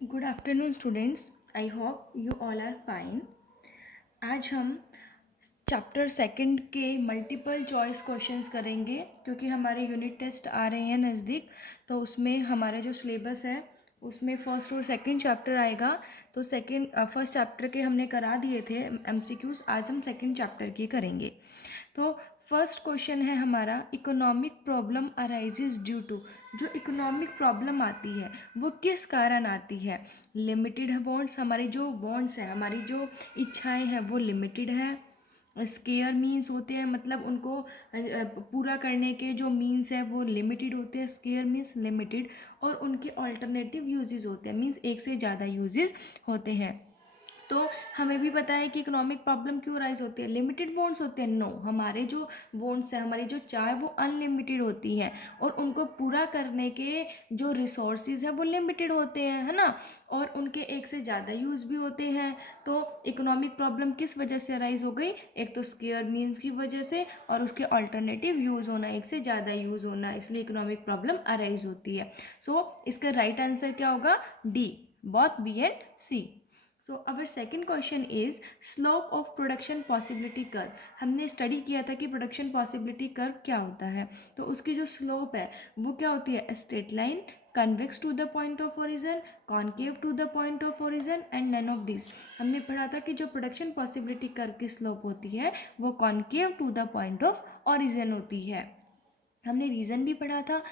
Good afternoon students, I hope you all are fine. आज हम chapter second के multiple choice questions करेंगे क्योंकि हमारे यूनिट टेस्ट आ रहे हैं नज़दीक। तो उसमें हमारा जो सिलेबस है उसमें फर्स्ट और सेकंड चैप्टर आएगा। तो फर्स्ट चैप्टर के हमने करा दिए थे एमसीक्यूज, आज हम सेकंड चैप्टर के करेंगे। तो फर्स्ट क्वेश्चन है हमारा, economic problem arises due to. जो इकोनॉमिक प्रॉब्लम आती है वो किस कारण आती है? लिमिटेड वांट्स, हमारे जो वांट्स हैं, हमारी जो इच्छाएं हैं वो लिमिटेड हैं। स्केयर मीन्स होते हैं, मतलब उनको पूरा करने के जो मीन्स है वो लिमिटेड होते हैं, स्केयर मीन्स लिमिटेड। और उनके ऑल्टरनेटिव यूजेस होते हैं, मीन्स एक से ज़्यादा यूजेस होते हैं। तो हमें भी पता है कि इकोनॉमिक प्रॉब्लम क्यों राइज होती है, लिमिटेड वॉन्ट्स होते हैं। नो, हमारे जो वॉन्ट्स हैं, हमारी जो चाह वो अनलिमिटेड होती है और उनको पूरा करने के जो रिसोर्सेज हैं वो लिमिटेड होते हैं, है ना। और उनके एक से ज़्यादा यूज़ भी होते हैं। तो इकोनॉमिक प्रॉब्लम किस वजह से राइज हो गई? एक तो स्केयर मीन्स की वजह से और उसके अल्टरनेटिव यूज़ होना, एक से ज़्यादा यूज़ होना, इसलिए इकोनॉमिक प्रॉब्लम अराइज होती है। सो इसका राइट आंसर क्या होगा? D, both B and C. So our second question is slope of production possibility curve. हमने स्टडी किया था कि प्रोडक्शन पॉसिबिलिटी कर्व क्या होता है। तो उसकी जो स्लोप है वो क्या होती है? Straight line, convex to the point of origin, concave to the point of origin and none of this. हमने पढ़ा था कि जो प्रोडक्शन पॉसिबिलिटी कर्व की स्लोप होती है वो concave to the point of origin होती है। हमने रीज़न भी पढ़ा था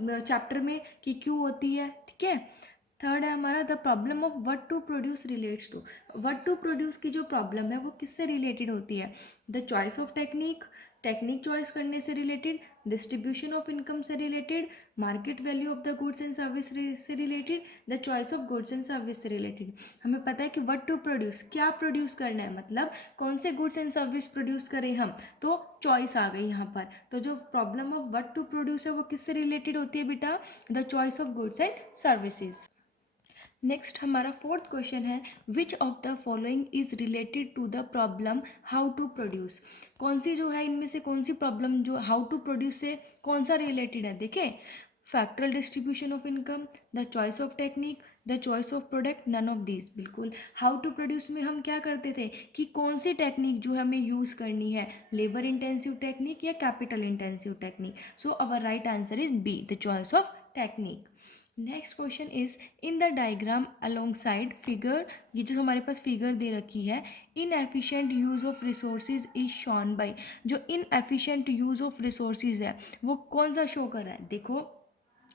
चैप्टर में कि क्यों होती है, ठीक है। थर्ड है हमारा, the problem of what to produce relates to. What to produce की जो प्रॉब्लम है वो किससे रिलेटेड होती है? The choice of technique, technique choice करने से रिलेटेड, डिस्ट्रीब्यूशन ऑफ इनकम से related, market value of the goods and service से related, the choice of goods and service से रिलेटेड। हमें पता है कि व्हाट टू प्रोड्यूस, क्या प्रोड्यूस करना है, मतलब कौन से गुड्स एंड सर्विस प्रोड्यूस करें हम, तो चॉइस आ गई यहाँ पर। तो जो problem of what to produce है वो किससे रिलेटेड होती है बेटा? The choice of goods and services. Next हमारा फोर्थ क्वेश्चन है, which of the following is related to the problem how to produce. कौन सी जो है इनमें से कौन सी प्रॉब्लम जो हाउ टू प्रोड्यूस से कौन सा रिलेटेड है? देखें, factoral distribution of income, the choice of technique, the choice of product, none of this. बिल्कुल, हाउ टू प्रोड्यूस में हम क्या करते थे कि कौन सी टेक्निक जो हमें यूज़ करनी है, लेबर इंटेंसिव टेक्निक या capital intensive technique. So our right answer is B, the choice of technique. Next question is, in the diagram alongside figure, ये जो हमारे पास फिगर दे रखी है, inefficient use of resources is shown by. जो inefficient use of resources है वो कौन सा शो कर रहा है? देखो,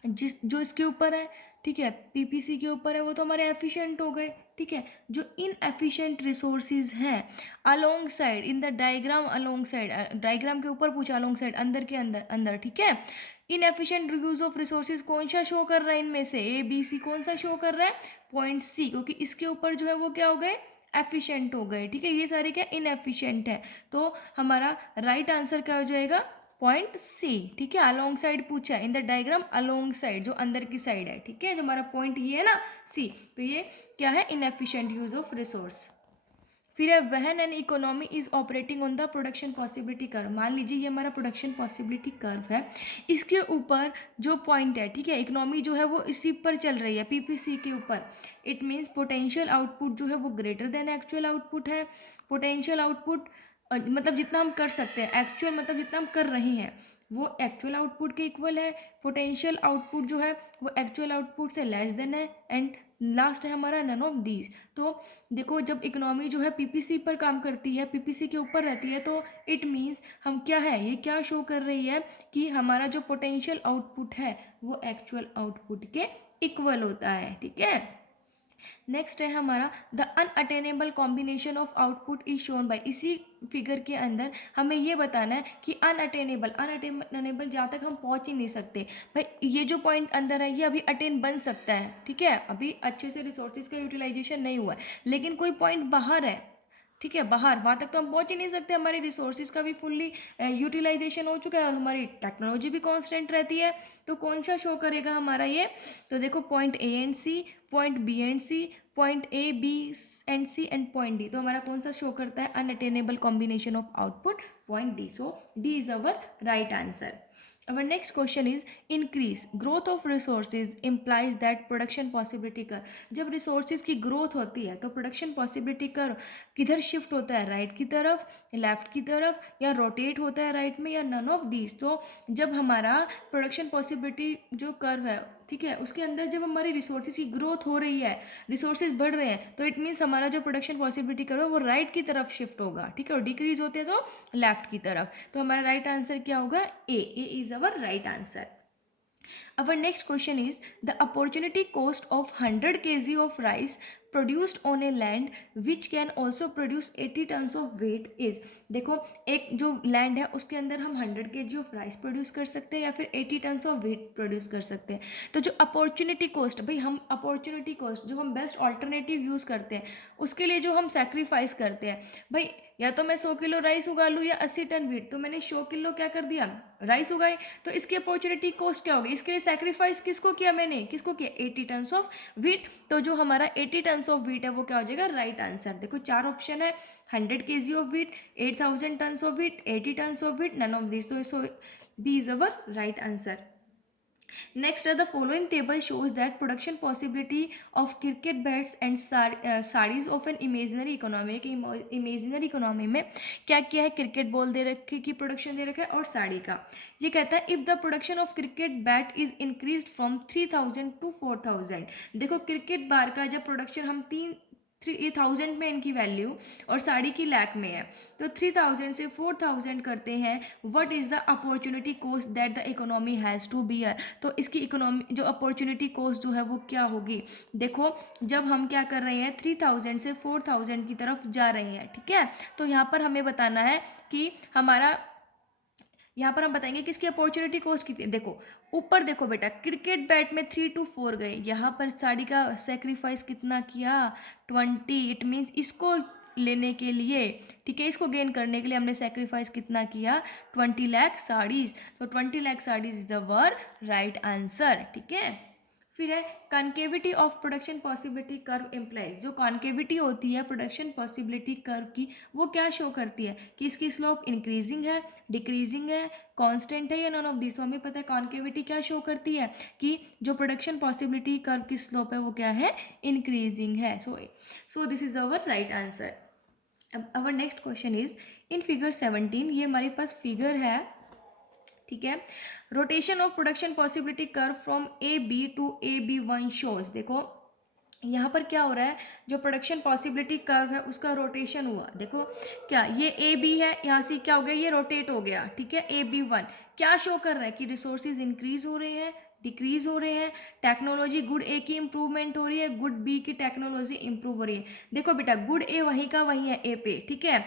जो इसके ऊपर है, ठीक है, पीपीसी के ऊपर है, वो तो हमारे एफिशिएंट हो गए, ठीक है। जो इन एफिशिएंट रिसोर्सेज हैं along side, in the diagram along side, diagram के ऊपर पूछा, अलोंग साइड अंदर के अंदर अंदर, ठीक है। इन एफिशिएंट यूज ऑफ रिसोर्सेज कौन सा शो कर रहा है इनमें से? ए बी सी कौन सा शो कर रहा है? पॉइंट सी, क्योंकि इसके ऊपर जो है वो क्या हो गए? एफिशिएंट हो गए, ठीक है। ये सारे क्या इनएफिशिएंट है। तो हमारा राइट आंसर क्या हो जाएगा? पॉइंट सी, ठीक है। अलोंग साइड पूछा है, इन द डायग्राम अलोंग साइड, जो अंदर की साइड है, ठीक है। जो हमारा पॉइंट ये है ना, सी, तो ये क्या है? Inefficient use of resource. फिर है, वहन and economy is operating on the production possibility curve. मान लीजिए ये हमारा प्रोडक्शन पॉसिबिलिटी कर्व है, इसके ऊपर जो पॉइंट है, ठीक है, इकोनॉमी जो है वो इसी पर चल रही है, पीपीसी के ऊपर। इट मीन्स पोटेंशियल आउटपुट जो है वो ग्रेटर देन एक्चुअल आउटपुट है। पोटेंशियल आउटपुट मतलब जितना हम कर सकते हैं, एक्चुअल मतलब जितना हम कर रहे हैं वो एक्चुअल आउटपुट के इक्वल है। पोटेंशियल आउटपुट जो है वो एक्चुअल आउटपुट से लेस देन है। एंड लास्ट है हमारा नन ऑफ दीज। तो देखो, जब इकोनॉमी जो है पीपीसी पर काम करती है, पीपीसी के ऊपर रहती है, तो इट मीन्स हम क्या है, ये क्या शो कर रही है कि हमारा जो पोटेंशियल आउटपुट है वो एक्चुअल आउटपुट के इक्वल होता है, ठीक है। नेक्स्ट है हमारा, the unattainable combination of output is shown by. इसी फिगर के अंदर हमें ये बताना है कि अनअटेनेबल, अनअटेनेबल जहाँ तक हम पहुँच ही नहीं सकते भाई, ये जो पॉइंट अंदर है ये अभी अटेन बन सकता है, ठीक है, अभी अच्छे से रिसोर्सेज का यूटिलाइजेशन नहीं हुआ है, लेकिन कोई पॉइंट बाहर है, ठीक है, बाहर, वहाँ तक तो हम पहुँच ही नहीं सकते, हमारी रिसोर्सेज का भी फुल्ली यूटिलाइजेशन हो चुका है और हमारी टेक्नोलॉजी भी कांस्टेंट रहती है। तो कौन सा शो करेगा हमारा ये? तो देखो, point A and C, point B and C, point A B and C and point D. तो हमारा कौन सा शो करता है? Unattainable combination of output, point D. So D is our right answer. Our next question is increase growth of resources implies that production possibility curve। जब resources की growth होती है तो production possibility curve किधर shift होता है, right की तरफ, left की तरफ, या rotate होता है right में, या none of these। तो जब हमारा production possibility जो curve है, ठीक है, उसके अंदर जब हमारी रिसोर्सेज की ग्रोथ हो रही है, रिसोर्सेज बढ़ रहे हैं, तो इट मीन्स हमारा जो प्रोडक्शन पॉसिबिलिटी करो वो राइट की तरफ शिफ्ट होगा, ठीक है, और डिक्रीज होते हैं तो लेफ्ट की तरफ। तो हमारा राइट आंसर क्या होगा? A is our right answer. Our next question is the opportunity cost of 100 kg of rice produced on a land which can also produce 80 tons of weight is। देखो, एक जो land है उसके अंदर हम 100 kg of rice produce कर सकते हैं या फिर 80 टन्स ऑफ वेट प्रोड्यूस कर सकते हैं। तो जो अपॉर्चुनिटी कॉस्ट, भाई हम अपॉर्चुनिटी कॉस्ट जो हम बेस्ट ऑल्टरनेटिव यूज़ करते हैं उसके लिए जो हम सेक्रीफाइस करते हैं, भाई या तो मैं 100 किलो राइस उगा लूँ या 80 टन वीट, तो मैंने 100 किलो क्या कर दिया, राइस उगाए, तो इसकी अपॉर्चुनिटी कॉस्ट क्या होगी? इसके लिए सेक्रीफाइस किसको किया मैंने, किसको किया? 80 टन्स ऑफ वीट। तो जो हमारा 80 टन्स ऑफ वीट है वो क्या हो जाएगा? Right answer. देखो 4 ऑप्शन है, 100 kg of wheat, 8000 tons of wheat, 80 tons of wheat, none of this. तो so B is our right answer. Next, the following table shows that production possibility of cricket bats and sarees of an imaginary economy। कि imaginary economy में क्या क्या है? Cricket ball दे रखी की production दे रखा है और साड़ी का। ये कहता है if the production of cricket bat is increase from 3000 to 4000। देखो क्रिकेट बार का जब प्रोडक्शन हम 3000 में इनकी वैल्यू और साड़ी की लाख में है, तो 3000 से 4000 करते हैं। What is the opportunity cost that the economy has to bear. तो इसकी इकोनॉमी जो अपॉर्चुनिटी कॉस्ट जो है वो क्या होगी? देखो जब हम क्या कर रहे हैं 3000 से 4000 की तरफ जा रहे हैं, ठीक है, तो यहाँ पर हमें बताना है कि हमारा, यहाँ पर हम बताएंगे कि इसकी अपॉर्चुनिटी कॉस्ट कितनी है। देखो ऊपर देखो बेटा, क्रिकेट बैट में 3 to 4 गए, यहाँ पर साड़ी का सेक्रीफाइस कितना किया? 20। इट मीन्स इसको लेने के लिए, ठीक है, इसको गेन करने के लिए हमने सेक्रीफाइस कितना किया? 20 लाख साड़ीज। तो 20 lakh saris is our right answer, ठीक है। फिर है concavity of production possibility curve implies. जो कॉन्केविटी होती है प्रोडक्शन पॉसिबिलिटी कर्व की, वो क्या शो करती है कि इसकी स्लोप इंक्रीजिंग है, डिक्रीजिंग है, कांस्टेंट है, या नॉन ऑफ दिस। तो हमें पता है कॉन्केविटी क्या शो करती है कि जो प्रोडक्शन पॉसिबिलिटी कर्व की स्लोप है वो क्या है? इंक्रीजिंग है। So this is our right answer. अब our next question is in figure 17, ये हमारे पास फिगर है, ठीक है, rotation of production possibility curve from A B to A B one shows. देखो यहाँ पर क्या हो रहा है, जो प्रोडक्शन पॉसिबिलिटी कर्व है उसका रोटेशन हुआ। देखो क्या ये ए बी है, यहाँ से क्या हो गया, ये रोटेट हो गया, ठीक है। ए बी वन क्या शो कर रहा है कि रिसोर्सेज इंक्रीज हो रहे हैं, डिक्रीज हो रहे हैं, टेक्नोलॉजी गुड ए की इंप्रूवमेंट हो रही है, गुड बी की टेक्नोलॉजी इंप्रूव हो रही है। देखो बेटा गुड ए वहीं का वहीं है ए पे, ठीक है,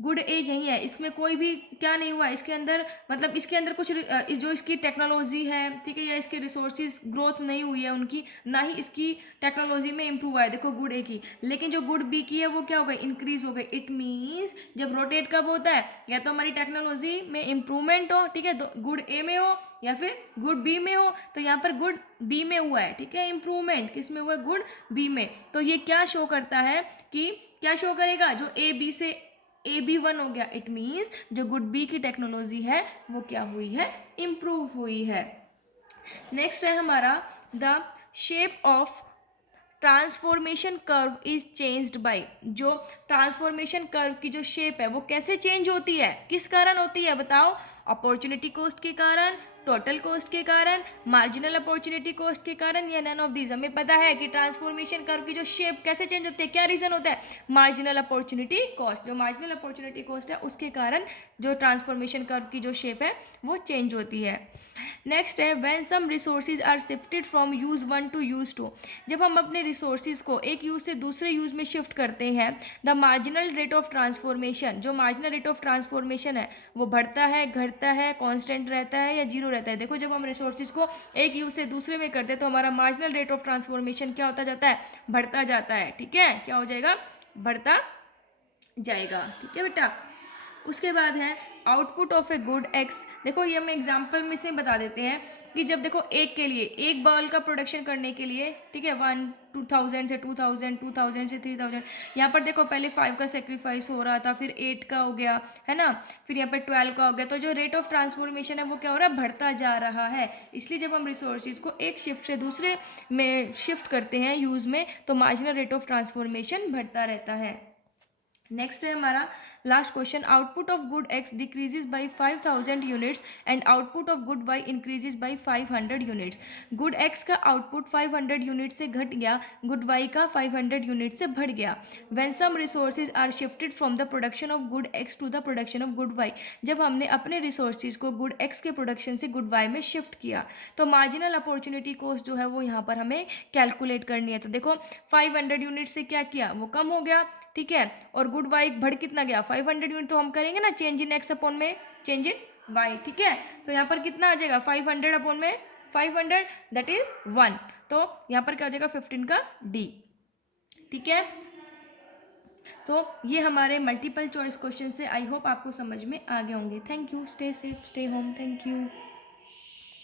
गुड ए यही है, इसमें कोई भी क्या नहीं हुआ इसके अंदर, मतलब इसके अंदर कुछ जो इसकी टेक्नोलॉजी है, ठीक है, या इसके रिसोर्सेज ग्रोथ नहीं हुई है उनकी, ना ही इसकी टेक्नोलॉजी में इंप्रूव आया। देखो गुड ए की, लेकिन जो गुड बी की है वो क्या हो गई? इंक्रीज हो गई। इट मीन्स जब रोटेट कब होता है, या तो हमारी टेक्नोलॉजी में इंप्रूवमेंट हो, ठीक है, गुड ए में हो या फिर गुड बी में हो। तो यहाँ पर गुड बी में हुआ है, ठीक है, इंप्रूवमेंट किस में हुआ है? गुड बी में। तो ये क्या शो करता है कि क्या शो करेगा? जो ए बी से ए बी वन हो गया, इट मीन्स जो गुड बी की टेक्नोलॉजी है वो क्या हुई है? इम्प्रूव हुई है। नेक्स्ट है हमारा the shape of transformation curve is changed by. जो ट्रांसफॉर्मेशन कर्व की जो शेप है वो कैसे चेंज होती है, किस कारण होती है बताओ? अपॉर्चुनिटी कॉस्ट के कारण, टोटल कॉस्ट के कारण, मार्जिनल अपॉर्चुनिटी कॉस्ट के कारण, या नन ऑफ दीज। हमें पता है कि ट्रांसफॉर्मेशन कर्व की जो शेप कैसे चेंज होती है, क्या रीजन होता है? Marginal opportunity cost. जो मार्जिनल अपॉर्चुनिटी कॉस्ट है उसके कारण जो ट्रांसफॉर्मेशन कर्व की जो शेप है वो चेंज होती है। नेक्स्ट है when some resources are shifted from use one to use two. जब हम अपने रिसोर्सेज को एक यूज से दूसरे यूज में शिफ्ट करते हैं, the marginal rate of transformation, जो मार्जिनल रेट ऑफ ट्रांसफॉर्मेशन है वो बढ़ता है, घटता है, कांस्टेंट रहता है या जीरो रहता है? देखो जब हम रिसोर्सेज को एक यूज से दूसरे में करते हैं तो हमारा मार्जिनल रेट ऑफ ट्रांसफॉर्मेशन क्या होता जाता है? बढ़ता जाता है, ठीक है, क्या हो जाएगा? बढ़ता जाएगा, ठीक है बेटा। उसके बाद है output of a good x, देखो ये हम एग्जाम्पल में से बता देते हैं कि जब देखो एक के लिए एक बॉल का प्रोडक्शन करने के लिए, ठीक है, 1000 से 2000 से 3000, यहाँ पर देखो पहले 5 का सेक्रीफाइस हो रहा था, फिर 8 का हो गया, है ना, फिर यहाँ पर 12 का हो गया, तो जो रेट ऑफ ट्रांसफॉर्मेशन है वो क्या हो रहा है, बढ़ता जा रहा है। इसलिए जब हम रिसोर्सेज को एक शिफ्ट से दूसरे में शिफ्ट करते हैं यूज़ में, तो मार्जिनल रेट ऑफ ट्रांसफॉर्मेशन बढ़ता रहता है। नेक्स्ट है हमारा last question, output of good X decreases by 5000 units and output of good Y increases by 500 units. Good X का आउटपुट 500 यूनिट से घट गया, गुड वाई का 500 यूनिट से बढ़ गया। When some resources are shifted from the production of good X to the production of good Y, जब हमने अपने रिसोर्सेज को गुड एक्स के प्रोडक्शन से गुड वाई में शिफ्ट किया, तो मार्जिनल अपॉर्चुनिटी कॉस्ट जो है वो यहाँ पर हमें कैलकुलेट करनी है। तो देखो 500 यूनिट से क्या किया, वो कम हो गया, ठीक है, और गुड वाई बढ़ कितना गया, 500 यूनिट, तो हम करेंगे ना चेंज इन एक्स अपॉन में चेंज इन वाई, ठीक है, तो यहाँ पर कितना आ जाएगा 500 अपॉन में 500, दैट इज 1, तो यहाँ पर क्या हो जाएगा 15 का डी, ठीक है। तो ये हमारे मल्टीपल चॉइस क्वेश्चन से, आई होप आपको समझ में आ गए होंगे। Thank you, stay safe, stay home, thank you.